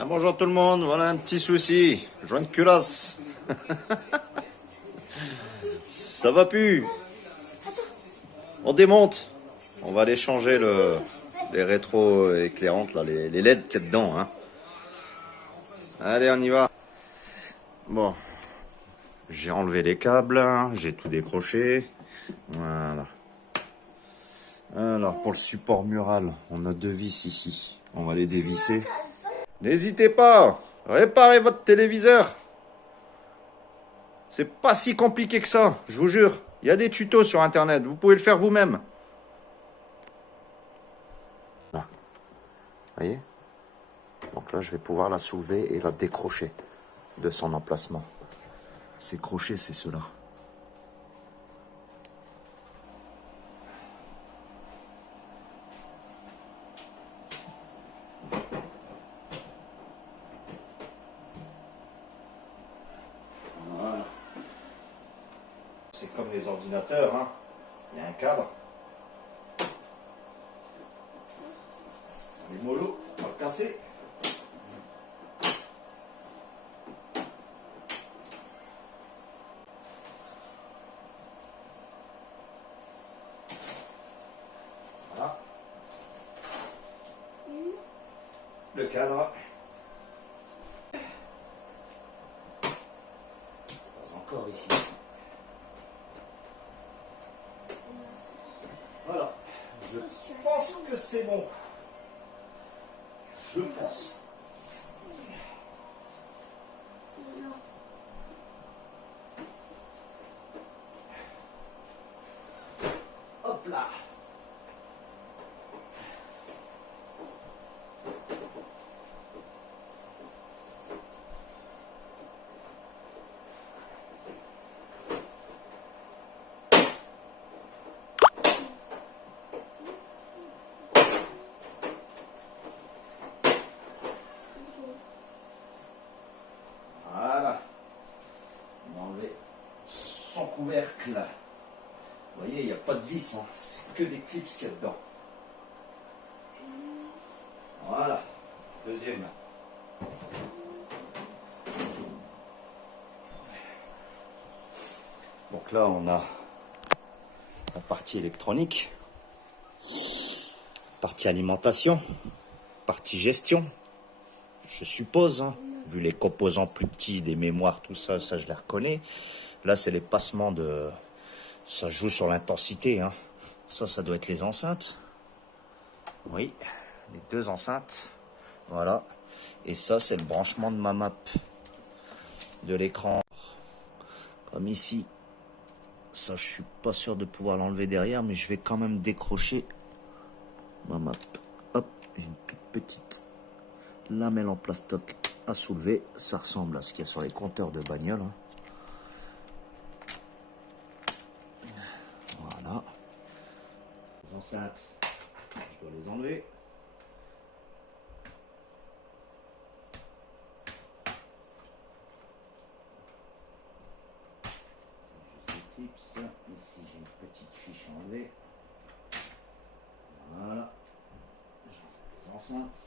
Ah, bonjour tout le monde, voilà un petit souci. Joint de culasse. Ça va plus. On démonte. On va aller changer les rétros éclairantes, là, les LED qu'il y a dedans. Hein. Allez, on y va. Bon, j'ai enlevé les câbles, hein, j'ai tout décroché. Voilà. Alors, pour le support mural, on a 2 vis ici. On va les dévisser. N'hésitez pas, réparez votre téléviseur. C'est pas si compliqué que ça, je vous jure. Il y a des tutos sur internet, vous pouvez le faire vous-même. Là, vous voyez? Donc là, je vais pouvoir la soulever et la décrocher de son emplacement. Ces crochets, c'est ceux-là. Voilà. C'est comme les ordinateurs, hein. Il y a un cadre. Les mollo, on va le casser. Voilà. Le cadre. Pas encore ici. Voilà. Je pense que c'est bon. Je pense. Hop là. Voilà. On va enlever son couvercle. Vous voyez, il n'y a pas de vis, hein. C'est que des clips qu'il y a dedans. Voilà. Deuxième. Donc là, on a la partie électronique, partie alimentation, partie gestion, je suppose, hein, vu les composants plus petits, des mémoires, tout ça, ça je les reconnais. Là, c'est les passements de... Ça joue sur l'intensité. Hein. Ça doit être les enceintes. Oui, les 2 enceintes. Voilà. Et ça, c'est le branchement de ma map de l'écran. Comme ici. Ça, je suis pas sûr de pouvoir l'enlever derrière, mais je vais quand même décrocher ma map. Hop, j'ai une toute petite lamelle en plastoc à soulever. Ça ressemble à ce qu'il y a sur les compteurs de bagnole. Hein. Voilà. Les enceintes, je dois les enlever. Juste les clips. Ici, j'ai une petite fiche enlevée. Voilà. J'enlève les enceintes.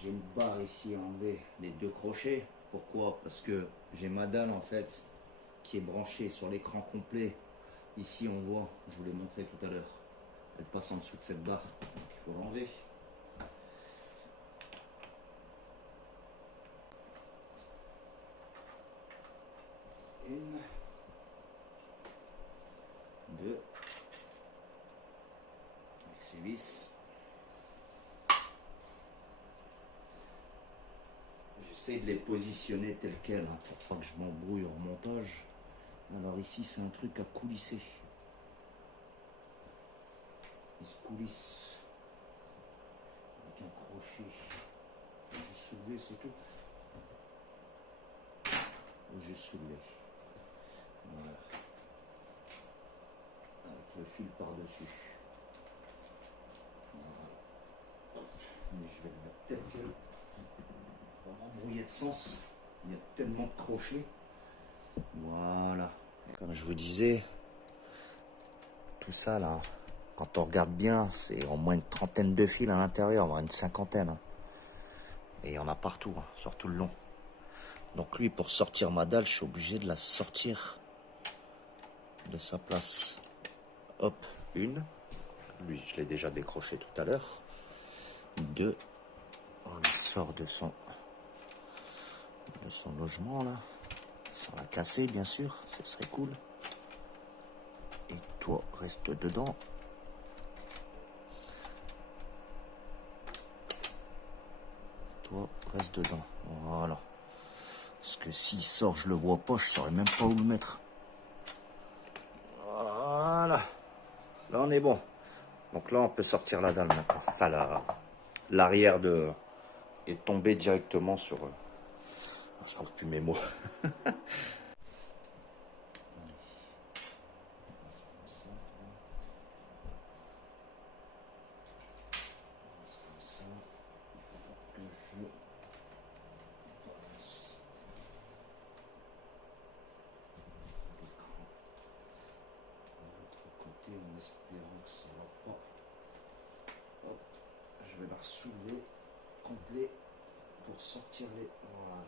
J'ai une barre ici à enlever les 2 crochets. Pourquoi? Parce que j'ai ma dalle en fait qui est branchée sur l'écran complet. Ici on voit, je vous l'ai montré tout à l'heure, elle passe en dessous de cette barre. Donc il faut l'enlever. Une, 2, avec ces vis. J'essaie de les positionner telles quelles, hein, pour pas que je m'embrouille en montage. Alors ici c'est un truc à coulisser. Il se coulisse avec un crochet. Faut juste soulever, c'est tout. Faut juste soulever. Voilà. Avec le fil par-dessus. Voilà. Mais je vais le mettre tel quel. On va m'embrouiller de sens. Il y a tellement de crochets. Voilà. Comme je vous disais, tout ça là, Quand on regarde bien, c'est au moins une trentaine de fils à l'intérieur, voire une cinquantaine. Hein. Et il y en a partout, hein, sur tout le long. Donc lui, pour sortir ma dalle, je suis obligé de la sortir de sa place. Hop, une. Lui, je l'ai déjà décroché tout à l'heure. Deux. On le sort de son logement, là. Sans la casser, bien sûr. Ce serait cool. Et toi, reste dedans. Toi, reste dedans. Voilà. Parce que s'il sort, je le vois pas, je saurais même pas où le mettre. Voilà. Là, on est bon. Donc là, on peut sortir la dalle maintenant. Enfin, l'arrière est tombé directement sur... je trouve plus mes mots. En espérant que ça va pas. Hop, je vais la soulever complet pour sortir les. Voilà.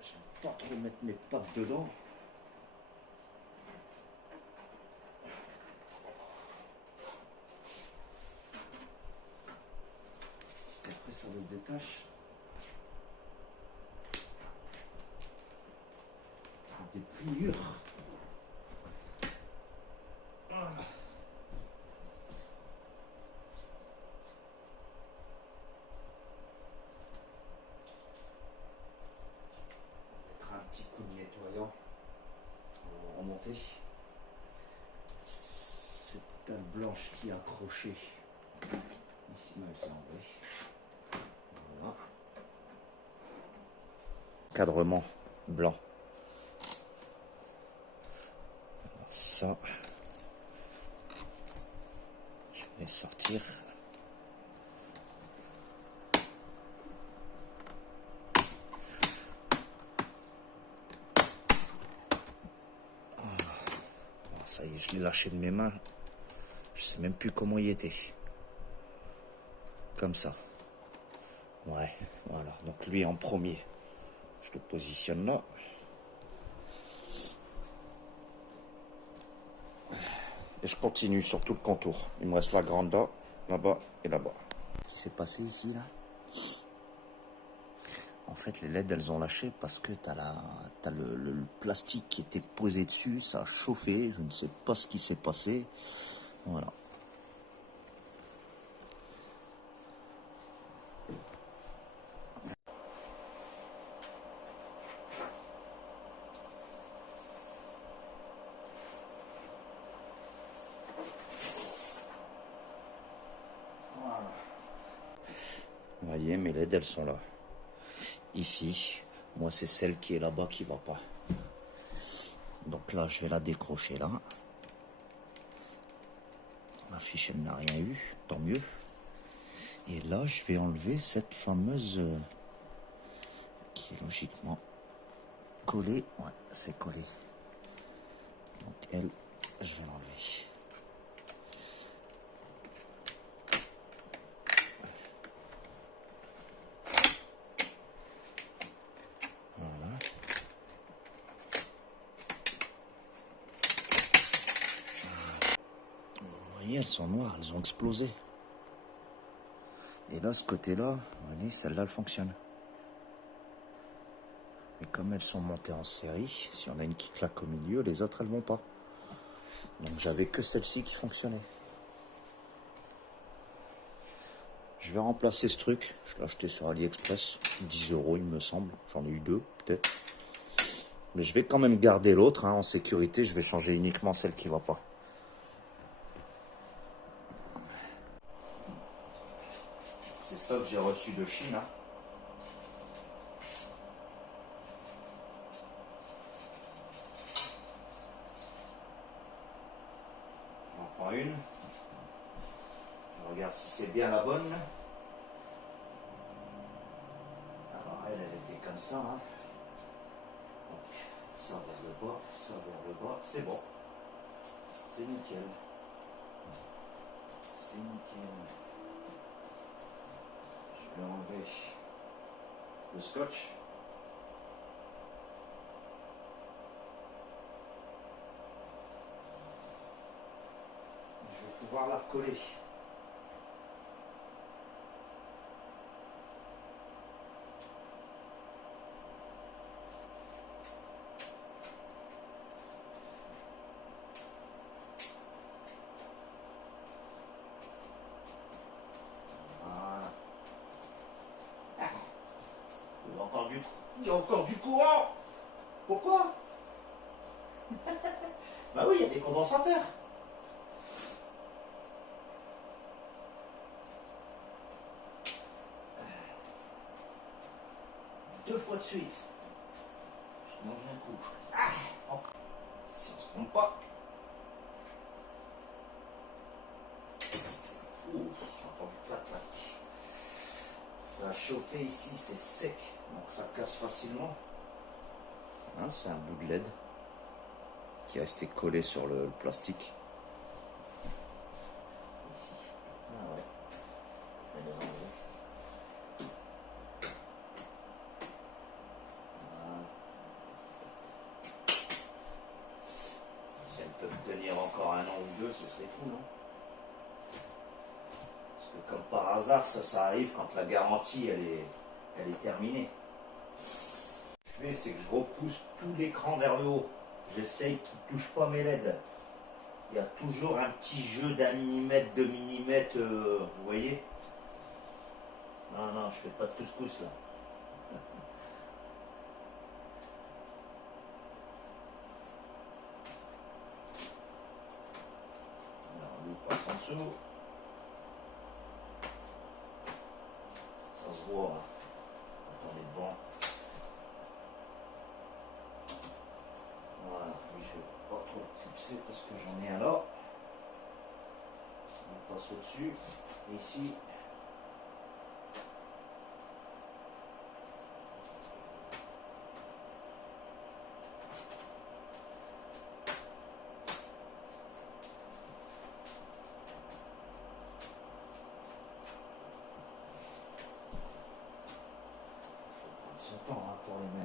Je vais pas trop mettre mes pattes dedans. Parce qu'après ça se détache. Des pliures. Voilà. On mettra un petit coup de nettoyant pour remonter. Cette teinte blanche qui est accrochée. Ici, elle s'est enlevée. Voilà. Cadrement blanc. Ça, je vais sortir. Bon, ça y est, je l'ai lâché de mes mains. Je sais même plus comment il était. Comme ça. Ouais, voilà. Donc lui en premier. Je le positionne là. Et je continue sur tout le contour. Il me reste la grande là, là-bas et là-bas. Ce qui s'est passé ici, là, en fait, les LED, elles ont lâché parce que t'as le plastique qui était posé dessus, ça a chauffé, je ne sais pas ce qui s'est passé. Voilà. Vous voyez, mes LED, elles sont là. Ici, moi, c'est celle qui est là-bas qui va pas. Donc là, je vais la décrocher là. La fiche, elle n'a rien eu, tant mieux. Et là, je vais enlever cette fameuse qui est logiquement collée. Ouais, c'est collé. Donc elle, je vais l'enlever. Voilà. Vous voyez, elles sont noires, elles ont explosé. Et là, ce côté-là, vous voyez, celle-là, elle fonctionne. Mais comme elles sont montées en série, si on a une qui claque au milieu, les autres, elles vont pas. Donc j'avais que celle-ci qui fonctionnait. Je vais remplacer ce truc. Je l'ai acheté sur AliExpress. 10 €, il me semble. J'en ai eu deux, peut-être. Mais je vais quand même garder l'autre. Hein, en sécurité, je vais changer uniquement celle qui va pas. C'est ça que j'ai reçu de Chine. Hein. On en prend une. Je regarde si c'est bien la bonne. Alors ça. Hein. Donc, ça vers le bas, ça vers le bas. C'est bon. C'est nickel. C'est nickel. Je vais enlever le scotch. Je vais pouvoir la recoller. Il y a encore du courant. Pourquoi? Bah oui, il y a des condensateurs. Deux fois de suite. Je mange un coup. Oh. Si on se trompe pas. J'entends du clac-clac. Ça a chauffé ici, c'est sec, donc ça casse facilement. Hein, c'est un bout de LED qui est resté collé sur le plastique. Ici. Ah ouais. Je vais les enlever. Voilà. Si elles peuvent tenir encore un an ou deux, ce serait fou, non? Parce que comme par hasard, ça arrive quand la garantie elle est terminée. Ce que je fais, c'est que je repousse tout l'écran vers le haut. J'essaye qu'il ne touche pas mes LED. Il y a toujours un petit jeu d'un millimètre, 2 mm, vous voyez? Non, non, je fais pas de couscous là. Alors, lui passe en dessous. Ça se voit, hein, quand on est devant. Voilà, lui je vais pas trop le clipser parce que j'en ai un là. On passe au-dessus. Et ici.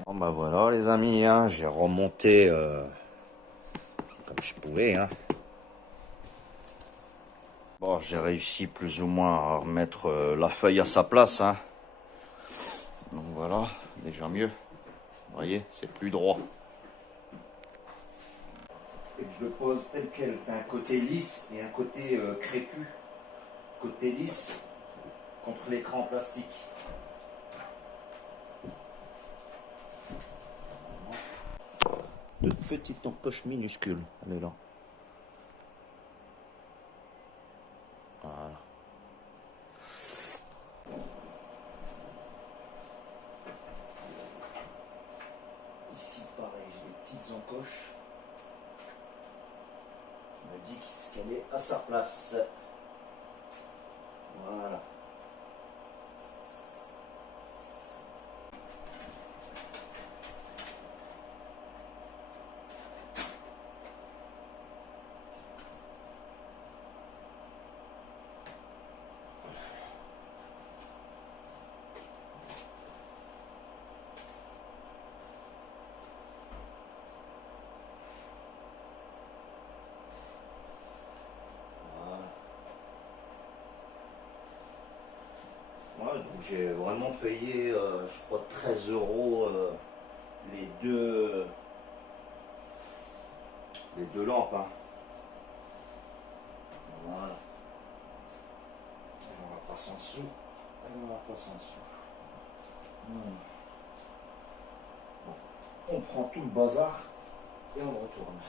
Bon bah voilà les amis, hein, j'ai remonté comme je pouvais. Hein. Bon, j'ai réussi plus ou moins à remettre la feuille à sa place. Hein. Donc voilà, déjà mieux. Vous voyez, c'est plus droit. Et je le pose tel quel. T'as un côté lisse et un côté crépu. Côté lisse contre l'écran en plastique. De petites encoches minuscules. Elle est là. Voilà. Ici, pareil, j'ai des petites encoches. Je me dis qu'elle est à sa place. Voilà. Ouais, donc j'ai vraiment payé, je crois, 13 € les deux lampes. Hein. Voilà. Et on va passer en dessous. Et on va passer en dessous. Bon. On prend tout le bazar et on retourne.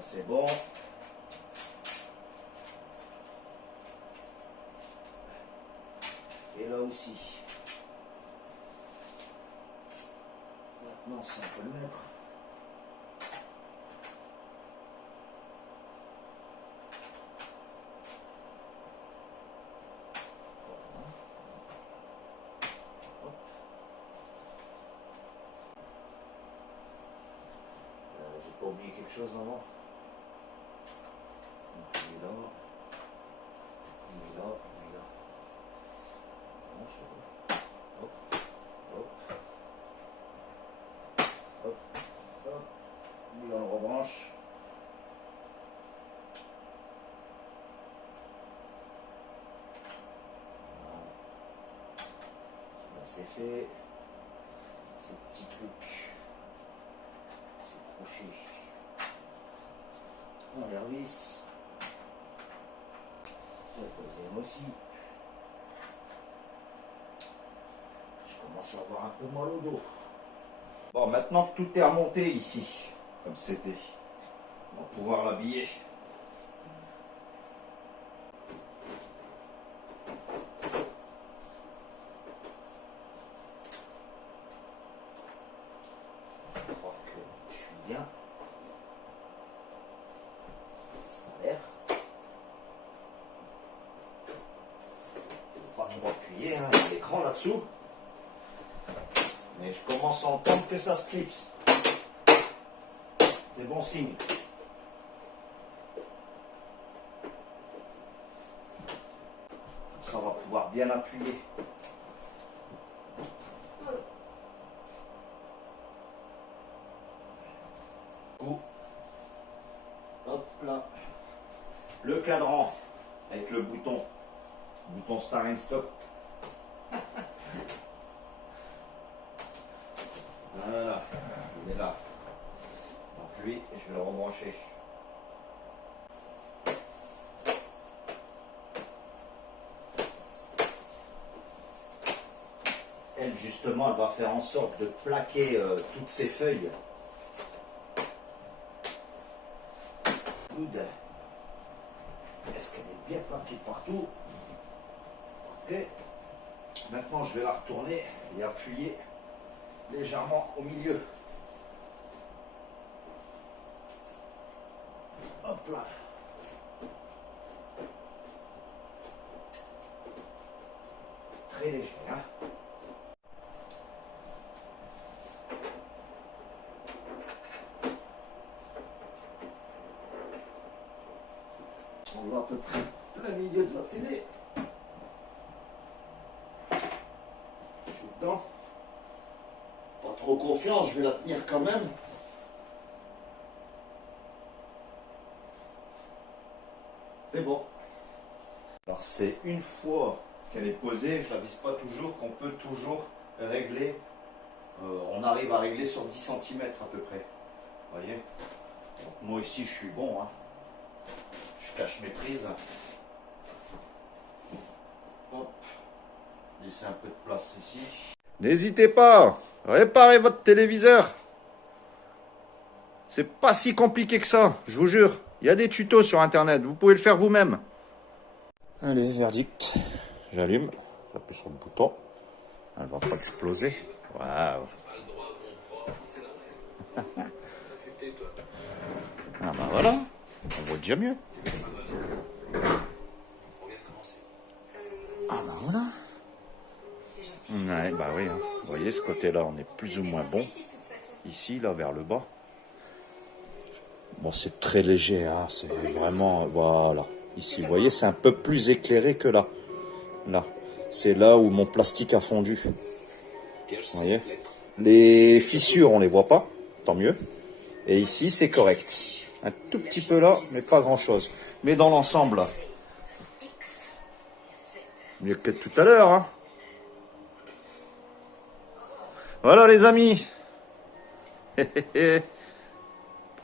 C'est bon. aussi. Maintenant, ça on peut le mettre. J'ai pas oublié quelque chose avant. Donc, il est là. Il est là. Il est là. Bon, c'est bon. Hop. Hop. Hop. Hop. Lui, on le rebranche. Voilà. Là, c'est fait. Ces petits trucs. Ces crochets. On les revisse. Le deuxième aussi. Je commence à avoir un peu mal au dos. Bon, maintenant que tout est remonté ici, comme c'était, on va pouvoir l'habiller. Je crois que je suis bien. Ça a l'air. Je ne vais pas trop appuyer, hein, il y a l'écran là-dessous. Mais je commence à entendre que ça se clipse. C'est bon signe. Ça va pouvoir bien appuyer. Hop là. Le cadran avec le bouton start and stop. Voilà, il est là. Donc lui, je vais le rebrancher. Elle, justement, elle va faire en sorte de plaquer toutes ces feuilles. Good. Est-ce qu'elle est bien plaquée partout? Ok. Maintenant, je vais la retourner et appuyer légèrement au milieu. Hop là. Très léger, hein. On va à peu près plein milieu de la télé. Je suis dedans. Pas trop confiant, je vais la tenir quand même. C'est bon. Alors c'est une fois qu'elle est posée, je la vise pas toujours, qu'on peut toujours régler. On arrive à régler sur 10 cm à peu près. Vous voyez. Donc moi ici je suis bon. Hein. Je cache mes prises. Hop. Laissez un peu de place ici. N'hésitez pas, réparez votre téléviseur. C'est pas si compliqué que ça, je vous jure. Il y a des tutos sur internet, vous pouvez le faire vous-même. Allez, verdict. J'allume, j'appuie sur le bouton. Elle va pas exploser. Waouh. Ah bah voilà, on voit déjà mieux. Ah bah voilà. Ouais, bah oui, hein. Vous voyez, ce côté-là, on est plus ou moins bon. Ici, là, vers le bas. Bon, c'est très léger, hein. C'est vraiment... Voilà. Ici, vous voyez, c'est un peu plus éclairé que là. Là. C'est là où mon plastique a fondu. Vous voyez. Les fissures, on les voit pas. Tant mieux. Et ici, c'est correct. Un tout petit peu là, mais pas grand-chose. Mais dans l'ensemble, mieux que tout à l'heure, hein. Voilà les amis.